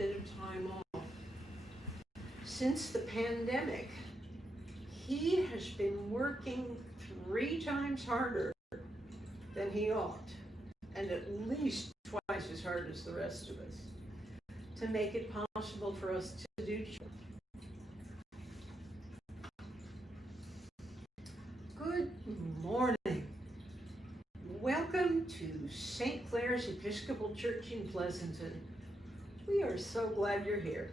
bit of time off. Since the pandemic, he has been working 3 times harder than he ought, and at least twice as hard as the rest of us, to make it possible for us to do so. Good morning. Welcome to St. Clair's Episcopal Church in Pleasanton. We are so glad you're here.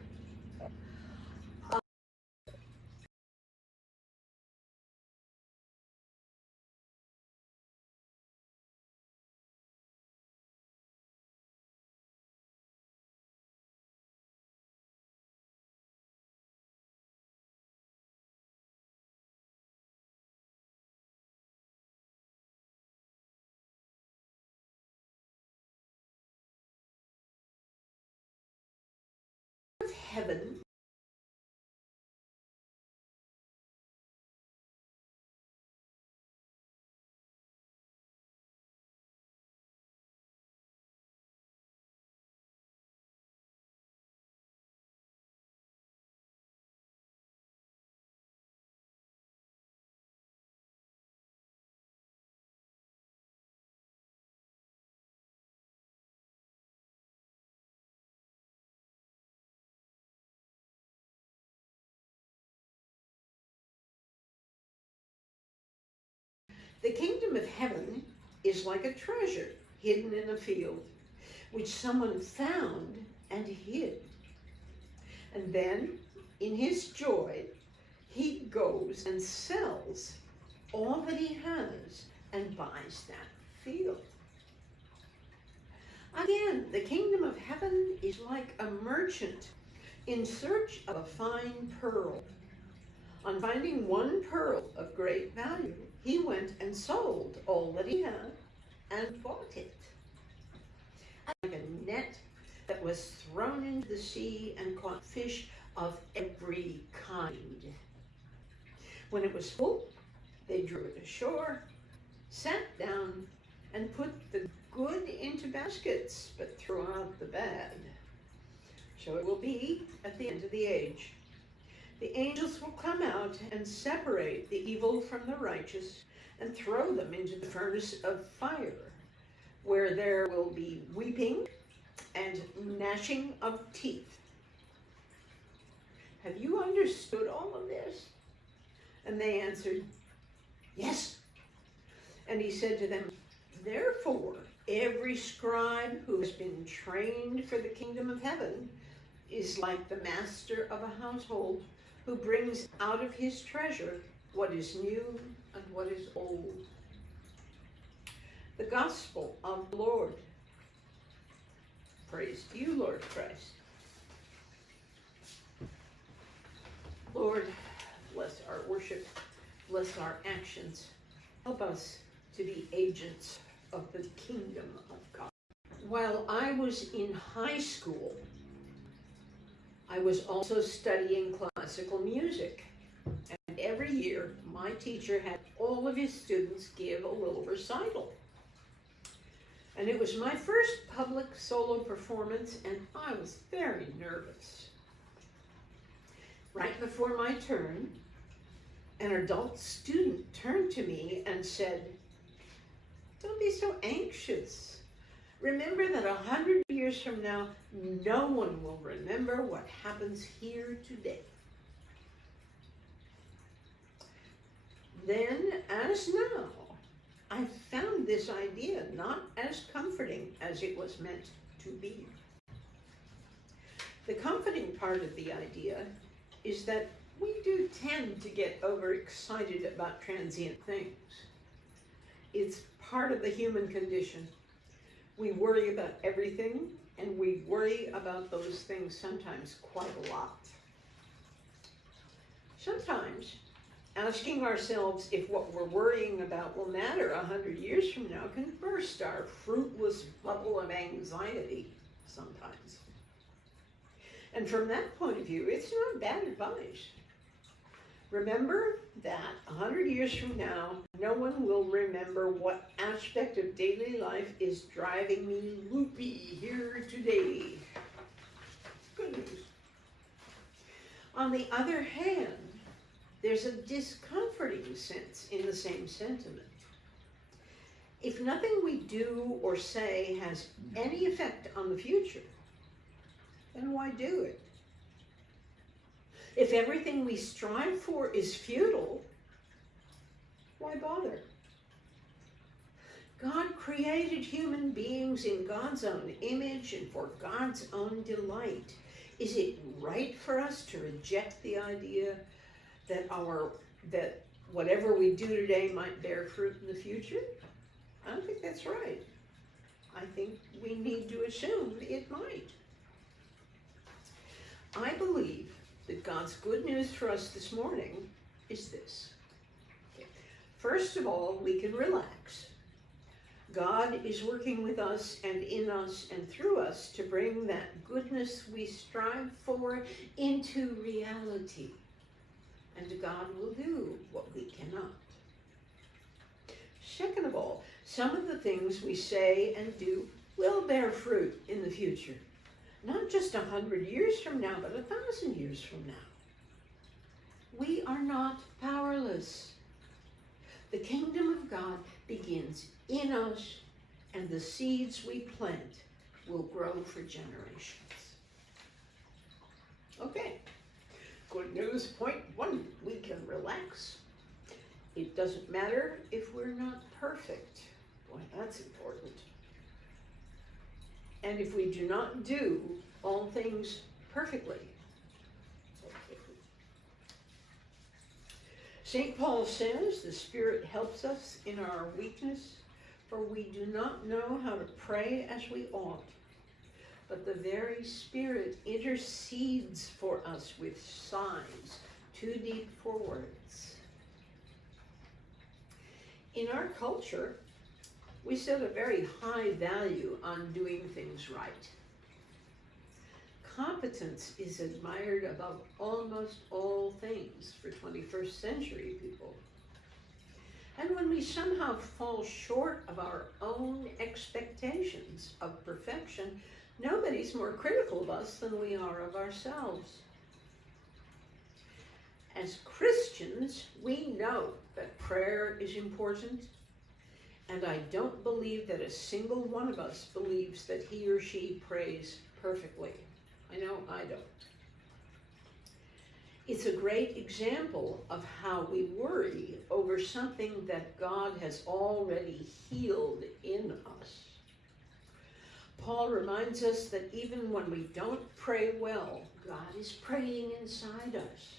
Heaven The kingdom of heaven is like a treasure hidden in a field, which someone found and hid. And then, in his joy, he goes and sells all that he has and buys that field. Again, the kingdom of heaven is like a merchant in search of a fine pearl. On finding one pearl of great value, he went and sold all that he had and bought it. Like a net that was thrown into the sea and caught fish of every kind. When it was full, they drew it ashore, sat down, and put the good into baskets, but threw out the bad. So it will be at the end of the age. The angels will come out and separate the evil from the righteous and throw them into the furnace of fire, where there will be weeping and gnashing of teeth. Have you understood all of this? And they answered, yes. And he said to them, therefore, every scribe who has been trained for the kingdom of heaven is like the master of a household, who brings out of his treasure what is new and what is old. The gospel of the Lord. Praise to you, Lord Christ. Lord, bless our worship, bless our actions. Help us to be agents of the kingdom of God. While I was in high school, I was also studying classical music, and every year my teacher had all of his students give a little recital. And it was my first public solo performance, and I was very nervous. Right before my turn, an adult student turned to me and said, "Don't be so anxious. Remember that 100 years from now, no one will remember what happens here today." Then, as now, I found this idea not as comforting as it was meant to be. The comforting part of the idea is that we do tend to get overexcited about transient things. It's part of the human condition. We worry about everything, and we worry about those things sometimes quite a lot. Sometimes asking ourselves if what we're worrying about will matter 100 years from now can burst our fruitless bubble of anxiety sometimes. And from that point of view, it's not bad advice. Remember that 100 years from now, no one will remember what aspect of daily life is driving me loopy here today. Good good news. On the other hand, there's a discomforting sense in the same sentiment. If nothing we do or say has any effect on the future, then why do it? If everything we strive for is futile, why bother? God created human beings in God's own image and for God's own delight. Is it right for us to reject the idea that whatever we do today might bear fruit in the future? I don't think that's right. I think we need to assume it might. I believe that God's good news for us this morning is this. Okay. First of all, we can relax. God is working with us and in us and through us to bring that goodness we strive for into reality. And God will do what we cannot. Second of all, some of the things we say and do will bear fruit in the future. Not just 100 years from now, but 1,000 years from now. We are not powerless. The kingdom of God begins in us, and the seeds we plant will grow for generations. Okay, good news, point one, we can relax. It doesn't matter if we're not perfect. Boy, that's important. And if we do not do all things perfectly. St. Paul says the Spirit helps us in our weakness, for we do not know how to pray as we ought. But the very Spirit intercedes for us with sighs too deep for words. In our culture, we set a very high value on doing things right. Competence is admired above almost all things for 21st century people. And when we somehow fall short of our own expectations of perfection, nobody's more critical of us than we are of ourselves. As Christians, we know that prayer is important, and I don't believe that a single one of us believes that he or she prays perfectly. I know I don't. It's a great example of how we worry over something that God has already healed in us. Paul reminds us that even when we don't pray well, God is praying inside us,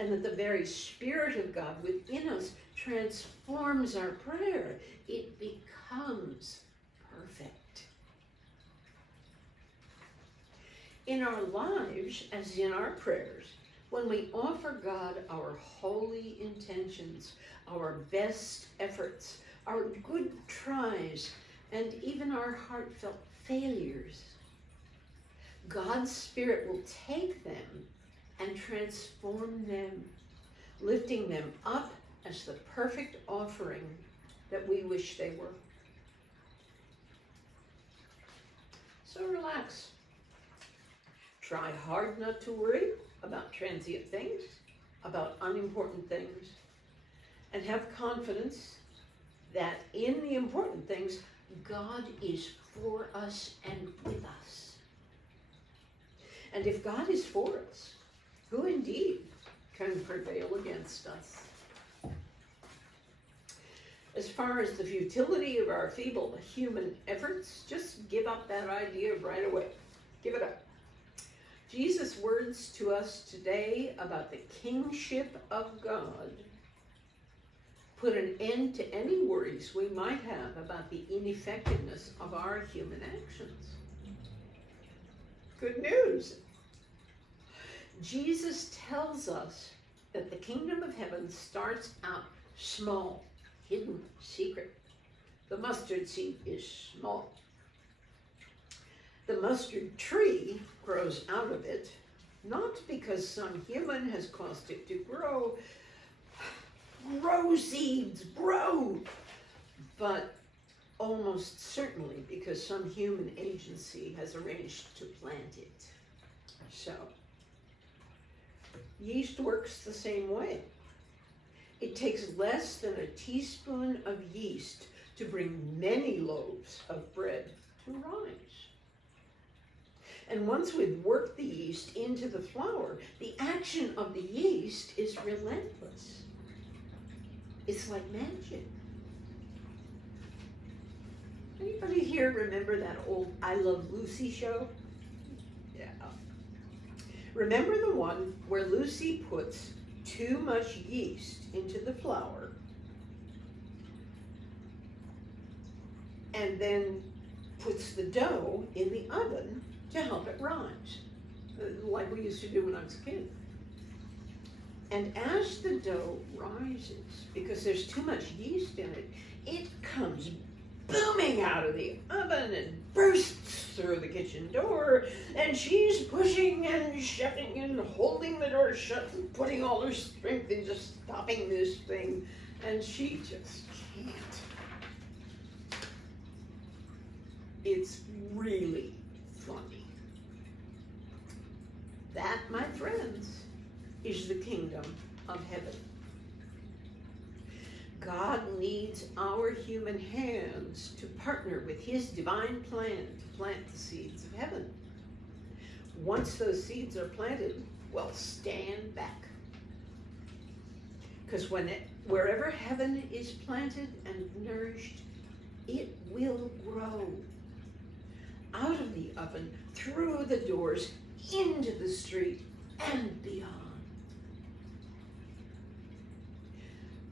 and that the very Spirit of God within us transforms our prayer. It becomes perfect. In our lives, as in our prayers, when we offer God our holy intentions, our best efforts, our good tries, and even our heartfelt failures, God's Spirit will take them and transform them, lifting them up as the perfect offering that we wish they were. So relax. Try hard not to worry about transient things, about unimportant things, and have confidence that in the important things, God is for us and with us. And if God is for us, who indeed can prevail against us? As far as the futility of our feeble human efforts, just give up that idea right away. Give it up. Jesus' words to us today about the kingship of God put an end to any worries we might have about the ineffectiveness of our human actions. Good news. Jesus tells us that the kingdom of heaven starts out small, hidden, secret. The mustard seed is small. The mustard tree grows out of it, not because some human has caused it to grow. Grow seeds, grow! But almost certainly because some human agency has arranged to plant it. So, yeast works the same way. It takes less than a teaspoon of yeast to bring many loaves of bread to rise. And once we've worked the yeast into the flour, the action of the yeast is relentless. It's like magic. Anybody here remember that old I Love Lucy show? Yeah. Remember the one where Lucy puts too much yeast into the flour and then puts the dough in the oven to help it rise, like we used to do when I was a kid. And as the dough rises, because there's too much yeast in it, it comes booming out of the oven and bursts through the kitchen door, and she's pushing and shoving and holding the door shut and putting all her strength into stopping this thing, and she just can't. It's really funny. That, my friends, is the kingdom of heaven. God needs our human hands to partner with his divine plan to plant the seeds of heaven. Once those seeds are planted, well, stand back. Because wherever heaven is planted and nourished, it will grow. Out of the oven, through the doors, into the street, and beyond.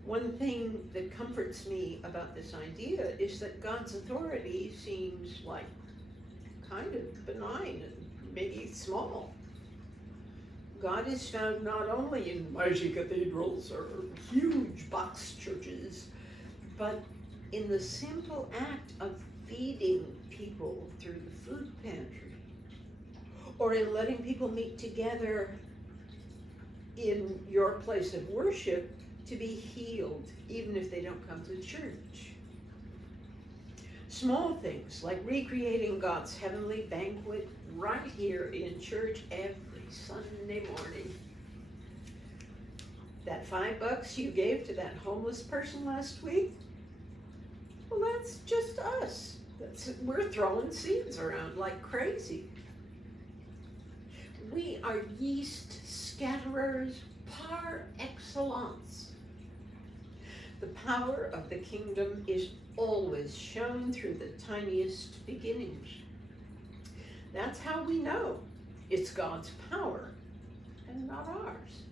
One thing that comforts me about this idea is that God's authority seems like kind of benign and maybe small. God is found not only in mighty cathedrals or huge box churches, but in the simple act of feeding people through the food pantry, or in letting people meet together in your place of worship to be healed, even if they don't come to church. Small things like recreating God's heavenly banquet right here in church every Sunday morning. That $5 you gave to that homeless person last week, well, that's just us. We're throwing seeds around like crazy. We are yeast scatterers par excellence. The power of the kingdom is always shown through the tiniest beginnings. That's how we know it's God's power and not ours.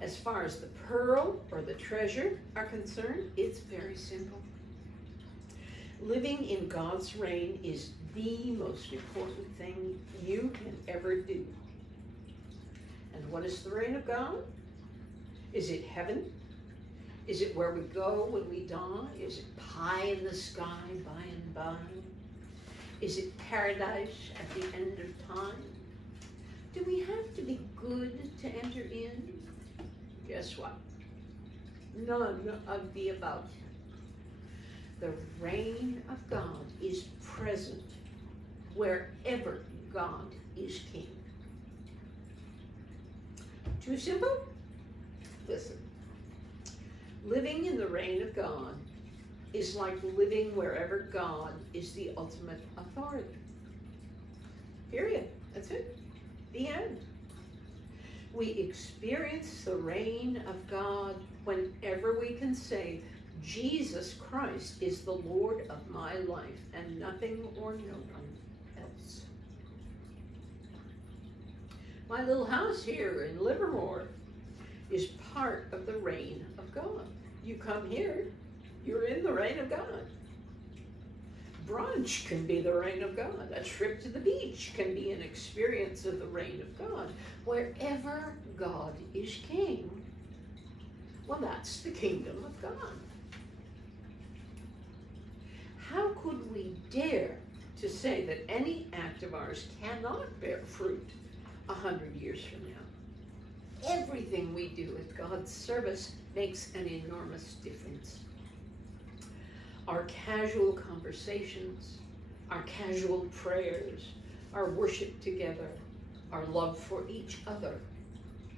As far as the pearl or the treasure are concerned, it's very simple. Living in God's reign is the most important thing you can ever do. And what is the reign of God? Is it heaven? Is it where we go when we die? Is it pie in the sky by and by? Is it paradise at the end of time? Do we have to be good to enter in? Guess what? None of the above. The reign of God is present wherever God is king. Too simple? Listen. Living in the reign of God is like living wherever God is the ultimate authority. Period. That's it. The end. We experience the reign of God whenever we can say, Jesus Christ is the Lord of my life and nothing or no one else. My little house here in Livermore is part of the reign of God. You come here, you're in the reign of God. Brunch can be the reign of God. A trip to the beach can be an experience of the reign of God. Wherever God is king, well, that's the kingdom of God. How could we dare to say that any act of ours cannot bear fruit 100 years from now? Everything we do at God's service makes an enormous difference. Our casual conversations, our casual prayers, our worship together, our love for each other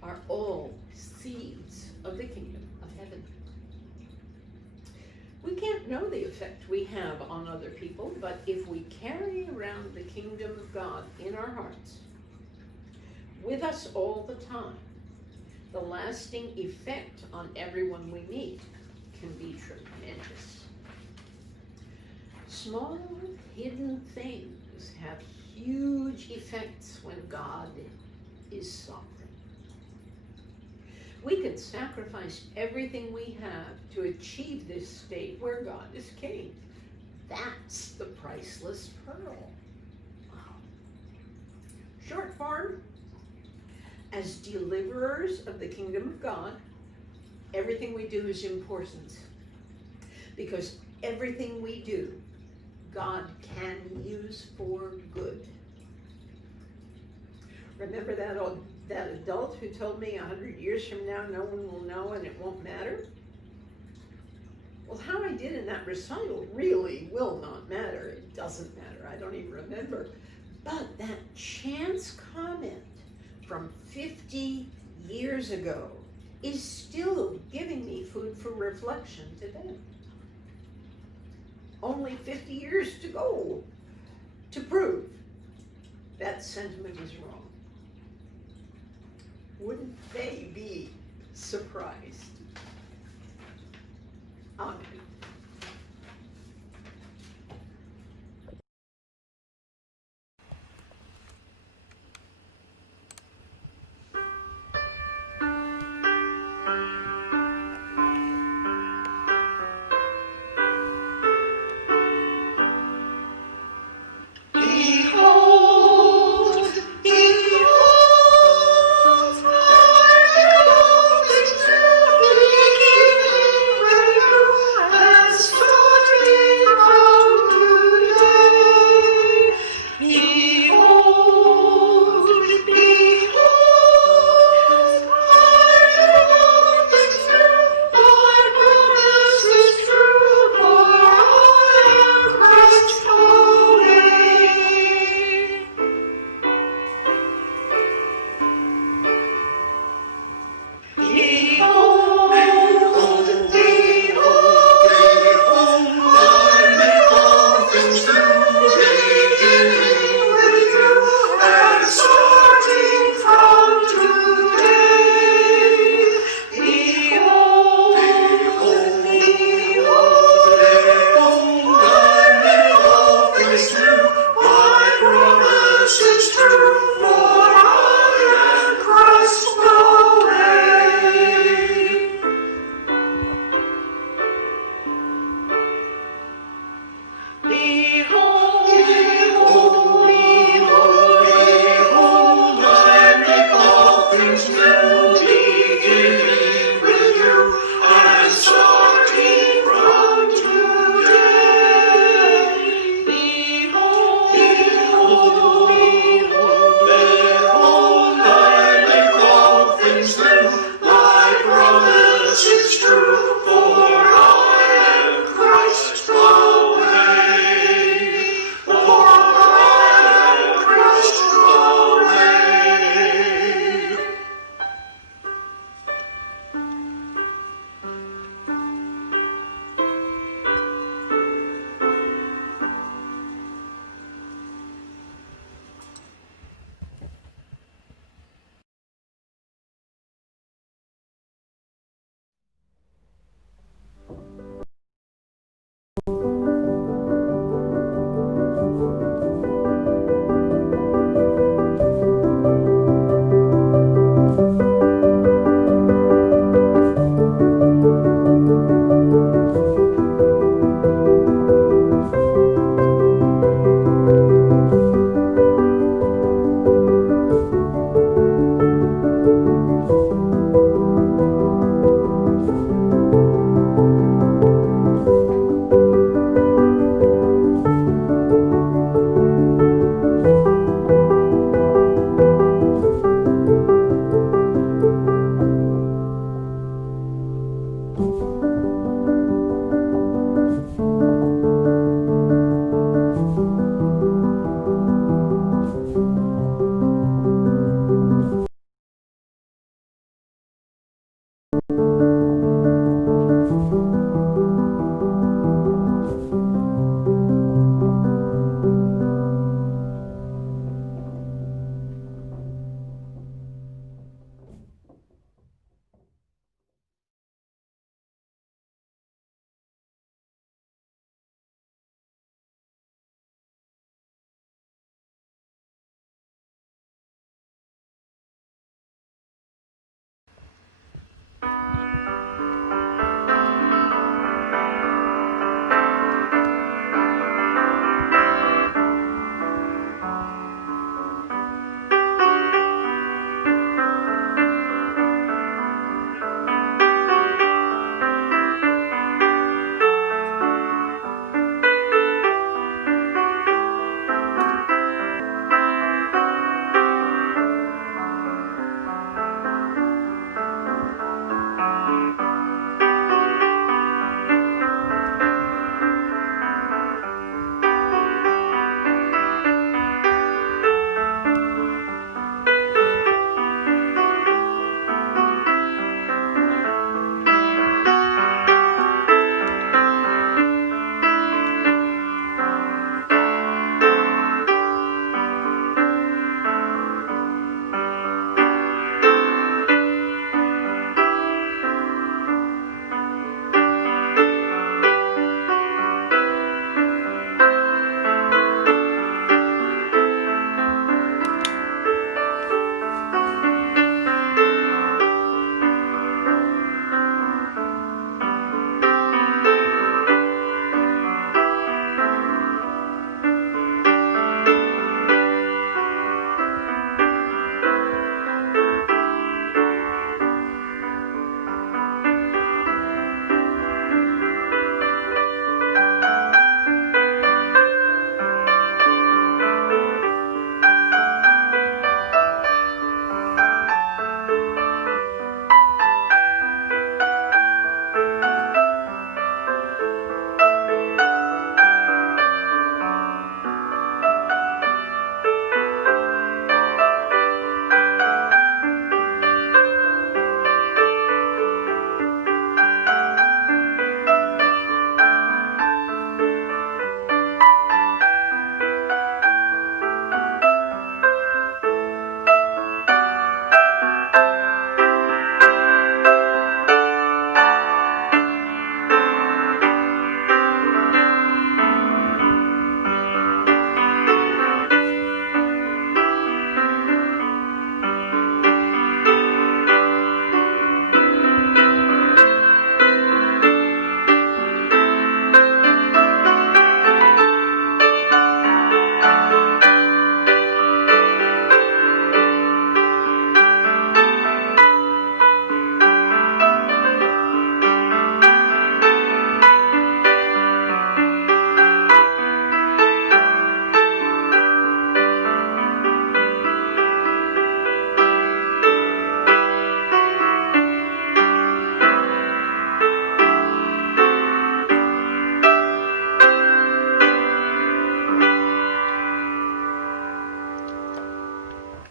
are all seeds of the kingdom of heaven. We can't know the effect we have on other people, but if we carry around the kingdom of God in our hearts, with us all the time, the lasting effect on everyone we meet can be tremendous. Small, hidden things have huge effects when God is sovereign. We could sacrifice everything we have to achieve this state where God is king. That's the priceless pearl. Wow. Short form, as deliverers of the kingdom of God, everything we do is important, because everything we do, God can use for good. Remember that adult who told me 100 years from now no one will know and it won't matter? Well, how I did in that recital really will not matter. It doesn't matter. I don't even remember. But that chance comment from 50 years ago is still giving me food for reflection today. Only 50 years to go to prove that sentiment is wrong. Wouldn't they be surprised? Amen.